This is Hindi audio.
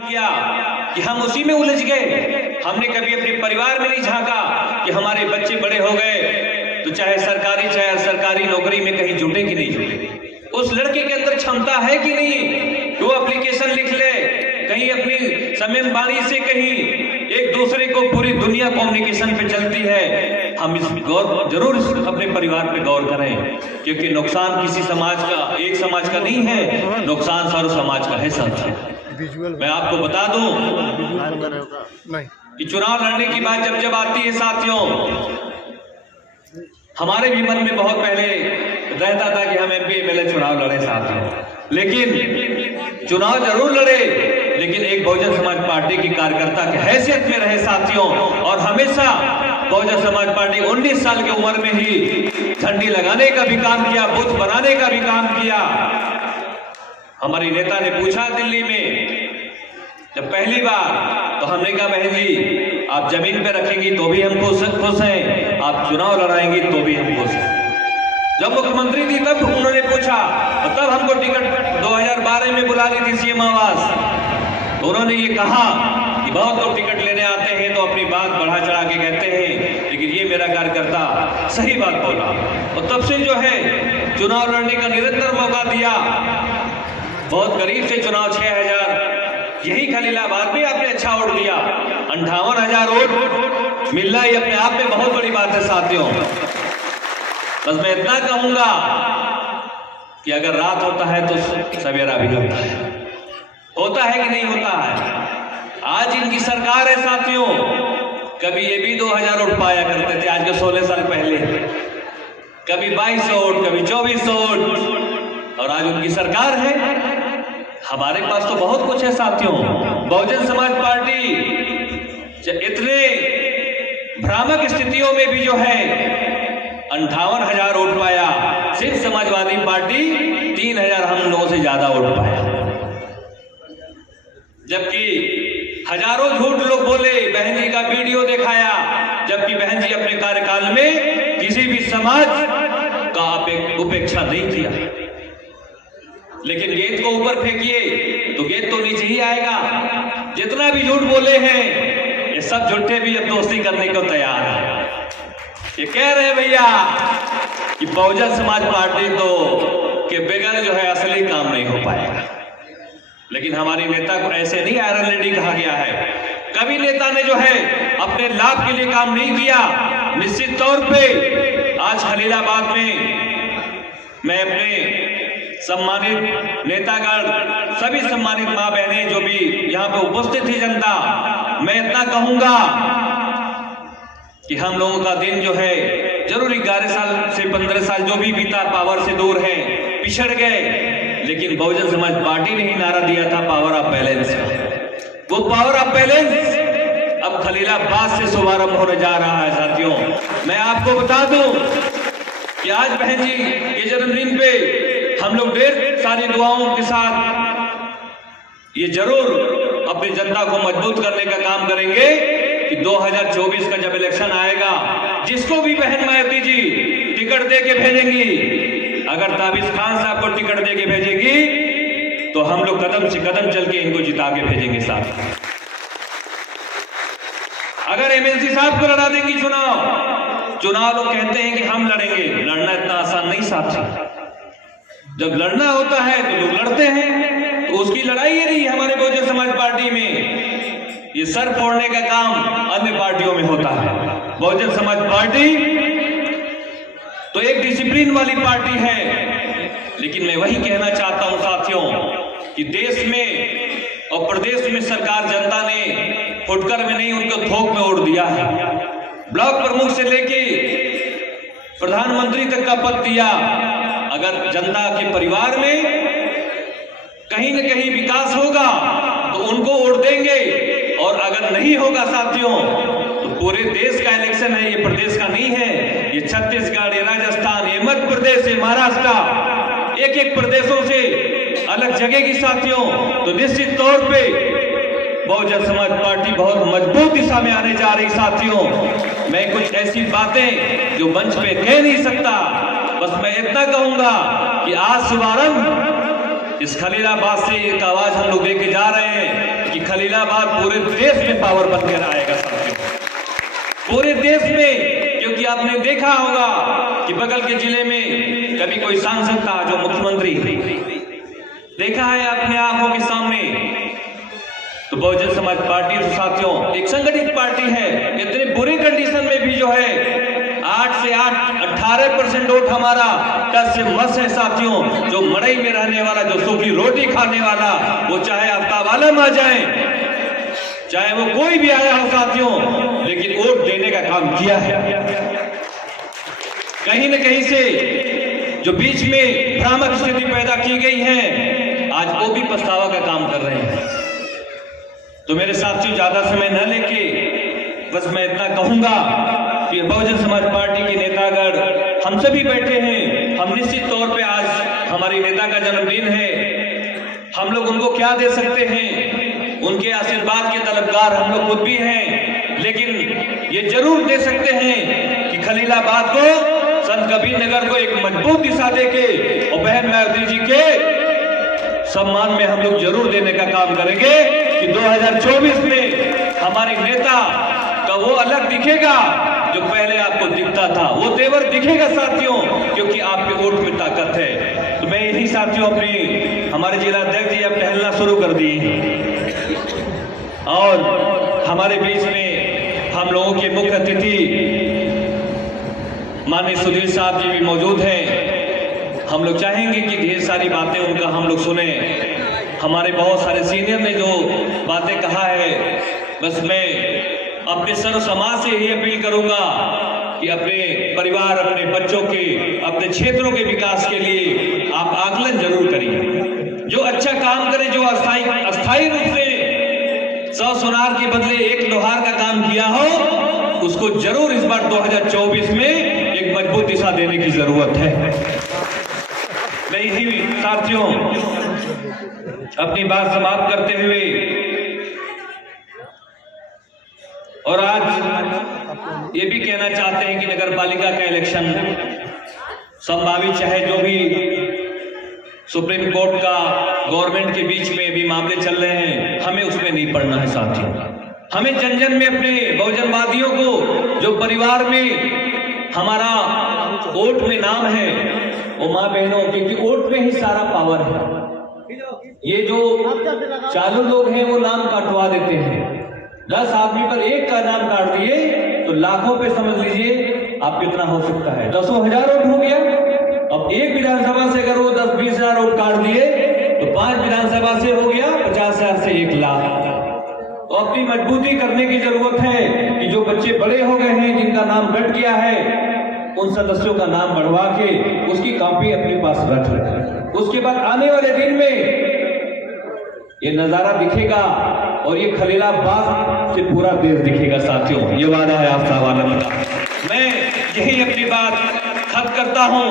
किया कि हम उसी में उलझ गए। हमने कभी अपने परिवार में नहीं झांका कि हमारे बच्चे बड़े हो गए तो चाहे सरकारी चाहे सरकारी नौकरी में कहीं जुटे कि नहीं जुटे। उस लड़के के अंदर क्षमता है कि नहीं कि वो एप्लीकेशन लिख ले, कहीं अपनी समय बाणी से कहीं एक दूसरे को, पूरी दुनिया कम्युनिकेशन पे चलती है। हम इस गौर जरूर अपने परिवार पे गौर करें, क्योंकि नुकसान किसी समाज का, एक समाज का नहीं है, नुकसान सर्व समाज का है साथियों। मैं आपको बता दूं कि चुनाव लड़ने की बात जब जब आती है साथियों, हमारे भी मन में बहुत पहले रहता था कि हम MP MLA चुनाव लड़े साथियों, लेकिन चुनाव जरूर लड़े, लेकिन एक बहुजन समाज पार्टी की कार्यकर्ता की हैसियत में रहे साथियों। और हमेशा बहुजन समाज पार्टी 19 साल की उम्र में ही झंडी लगाने का भी काम किया, बूथ बनाने का भी काम किया। हमारी नेता ने पूछा दिल्ली में जब पहली बार, तो हमने कहा बहन जी आप जमीन पे रखेंगी तो भी हम खुश हैं, आप चुनाव लड़ाएंगी तो भी हम खुश हैं। जब मुख्यमंत्री थी तब उन्होंने पूछा, तब हमको टिकट 2012 में बुला ली थी CM आवास, तो उन्होंने ये कहा कि बहुत लोग टिकट लेने आते हैं तो अपनी बात बढ़ा चढ़ा के कहते हैं, लेकिन ये मेरा कार्यकर्ता सही बात बोला। और तब से जो है चुनाव लड़ने का निरंतर मौका दिया। बहुत करीब से चुनाव 6000 यही खलीलाबाद में आपने अच्छा वोट दिया, 58,000 वोट मिलना ही अपने आप में बहुत बड़ी बात है साथियों। बस मैं इतना कहूंगा कि अगर रात होता है तो सवेरा भी होता है कि नहीं होता है। आज इनकी सरकार है साथियों, कभी ये भी 2000 वोट पाया करते थे आज के 16 साल पहले, कभी 2200 वोट, कभी 2400 वोट, और आज उनकी सरकार है। हमारे पास तो बहुत कुछ है साथियों। बहुजन समाज पार्टी इतने भ्रामक स्थितियों में भी जो है 58,000 वोट पाया, सिर्फ समाजवादी पार्टी 3,000 हम लोगों से ज्यादा वोट पाया। जबकि हजारों झूठ लोग बोले, बहन जी का वीडियो दिखाया, जबकि बहन जी अपने कार्यकाल में किसी भी समाज का उपेक्षा नहीं किया। लेकिन गेंद को ऊपर फेंकिए तो गेंद तो नीचे ही आएगा। जितना भी झूठ बोले हैं ये सब झूठे भी अब दोस्ती करने को तैयार है। ये कह रहे हैं भैया कि बहुजन समाज पार्टी तो के बगैर जो है असली काम नहीं हो पाएगा। लेकिन हमारी नेता को ऐसे नहीं आयरन लेडी कहा गया है। कभी नेता ने जो है अपने लाभ के लिए काम नहीं किया। निश्चित तौर पे आज खलीलाबाद में मैं अपने सम्मानित नेतागण, सभी सम्मानित मां बहनें जो भी यहाँ पे उपस्थित थी, जनता, मैं इतना कहूंगा कि हम लोगों का दिन जो है जरूर 11 साल से 15 साल जो भी बीता पावर से दूर है, पिछड़ गए, लेकिन बहुजन समाज पार्टी ने ही नारा दिया था पावर ऑफ बैलेंस। वो पावर ऑफ बैलेंस अब खलीलाबाद से शुभारंभ होने जा रहा है साथियों। मैं आपको बता दूं कि आज बहन जी के जन्मदिन पे हम लोग ढेर सारी दुआओं के साथ ये जरूर अपनी जनता को मजबूत करने का काम करेंगे कि 2024 का जब इलेक्शन आएगा, जिसको भी बहन मायावती जी टिकट दे के भेजेंगी, अगर ताबिज खान साहब को टिकट दे के भेजेगी तो हम लोग कदम से कदम चल के इनको जिता के भेजेंगे साथ। अगर MLC साहब को लड़ा देंगी चुनाव लोग कहते हैं कि हम लड़ेंगे, लड़ना इतना आसान नहीं साथी। जब लड़ना होता है तो लोग लड़ते हैं, तो उसकी लड़ाई ही नहीं हमारे बहुजन समाज पार्टी में। ये सर फोड़ने का काम अन्य पार्टियों में होता है। बहुजन समाज पार्टी तो एक डिसिप्लिन वाली पार्टी है। लेकिन मैं वही कहना चाहता हूं साथियों कि देश में और प्रदेश में सरकार, जनता ने फुटकर में नहीं, उनको थोक में वोट दिया है। ब्लॉक प्रमुख से लेके प्रधानमंत्री तक का पद दिया। अगर जनता के परिवार में कहीं न कहीं विकास होगा तो उनको वोट देंगे, और अगर नहीं होगा साथियों तो पूरे देश का इलेक्शन है, ये प्रदेश का नहीं है। ये छत्तीसगढ़, ये राजस्थान, ये मध्य प्रदेश, ये महाराष्ट्र, एक एक प्रदेशों से अलग जगह की साथियों। तो निश्चित तौर पे बहुजन समाज पार्टी बहुत मजबूत दिशा में आने जा रही साथियों। मैं कुछ ऐसी बातें जो मंच पे कह नहीं सकता, बस मैं इतना कहूंगा कि आज शुभारंभ इस खलीलाबाद से एक आवाज हम लोग लेके जा रहे हैं कि खलीलाबाद पूरे देश में पावर बनकर आएगा साथियों, पूरे देश में। क्योंकि आपने देखा होगा कि बगल के जिले में कभी कोई सांसद था जो मुख्यमंत्री, देखा है अपने आंखों के सामने। तो बहुजन समाज पार्टी तो साथियों एक संगठित पार्टी है। इतने बुरी कंडीशन में भी जो है 8 से 18% वोट हमारा टस से मस है साथियों। जो मड़ई में रहने वाला, जो सूखी रोटी खाने वाला, वो चाहे आफ्ताब आलम आ जाए, चाहे वो कोई भी आया हो साथियों, लेकिन वोट देने का काम किया है। कहीं न कहीं से जो बीच में भ्रामक स्थिति पैदा की गई है, आज वो भी पछतावा का काम कर रहे हैं। तो मेरे साथियों ज्यादा समय न लेके बस मैं इतना कहूंगा कि बहुजन समाज पार्टी के नेतागण हम सभी बैठे हैं। हम निश्चित तौर पे आज हमारी नेता का जन्मदिन है, हम लोग उनको क्या दे सकते हैं, उनके आशीर्वाद के तलबगार हम लोग खुद भी हैं। लेकिन ये जरूर दे सकते हैं कि खलीलाबाद को, संत कबीर नगर को एक मजबूत दिशा देके और बहन मायावती जी के सम्मान में हम लोग जरूर देने का काम करेंगे कि 2024 में हमारे नेता का वो अलग दिखेगा जो पहले आपको दिखता था, वो तेवर दिखेगा साथियों, क्योंकि आपके वोट में ताकत है। तो मैं यही साथियों अपनी हमारे जिला अध्यक्ष जी अब टहलना शुरू कर दी और हमारे बीच में हम लोगों के मुख्य अतिथि माननीय सुधीर साहब जी भी मौजूद हैं। हम लोग चाहेंगे कि ढेर सारी बातें उनका हम लोग सुने। हमारे बहुत सारे सीनियर ने जो बातें कहा है, बस मैं अपने सर्व समाज से यही अपील करूंगा कि अपने परिवार, अपने बच्चों के, अपने क्षेत्रों के विकास के लिए आप आकलन जरूर करिए। जो अच्छा काम करे, जो अस्थायी रूप से 100 सुनार के बदले 1 लोहार का काम किया हो, उसको जरूर इस बार 2024 में एक मजबूत दिशा देने की जरूरत है। मैं इसी साथियों अपनी बात समाप्त करते हुए और आज ये भी कहना चाहते हैं कि नगर पालिका का इलेक्शन संभावित, चाहे जो भी सुप्रीम कोर्ट का गवर्नमेंट के बीच में भी मामले चल रहे हैं, हमें उसमें नहीं पड़ना है साथियों। हमें जन जन में अपने बहुजनवादियों को, जो परिवार में हमारा वोट में नाम है, वो माँ बहनों, क्योंकि वोट में ही सारा पावर है। ये जो चालू लोग हैं वो नाम काटवा देते हैं। 10 आदमी पर एक का नाम काट दिए तो लाखों पे समझ लीजिए आप कितना हो सकता है, 10,000 वोट हो गया। अब एक विधानसभा से अगर वो 10-20 हजार वोट काट दिए तो 5 विधानसभा से हो गया 50,000 से 1 लाख। तो अपनी मजबूती करने की जरूरत है कि जो बच्चे बड़े हो गए हैं, जिनका नाम कट गया है, उन सदस्यों का नाम बढ़वा के उसकी कॉपी अपने पास रख लें। उसके बाद आने वाले दिन में ये नजारा दिखेगा और ये खलीलाबाद से पूरा देश दिखेगा साथियों। ये वादा है आफ्ताब आलम का। मैं यही अपनी बात खत्म करता हूं।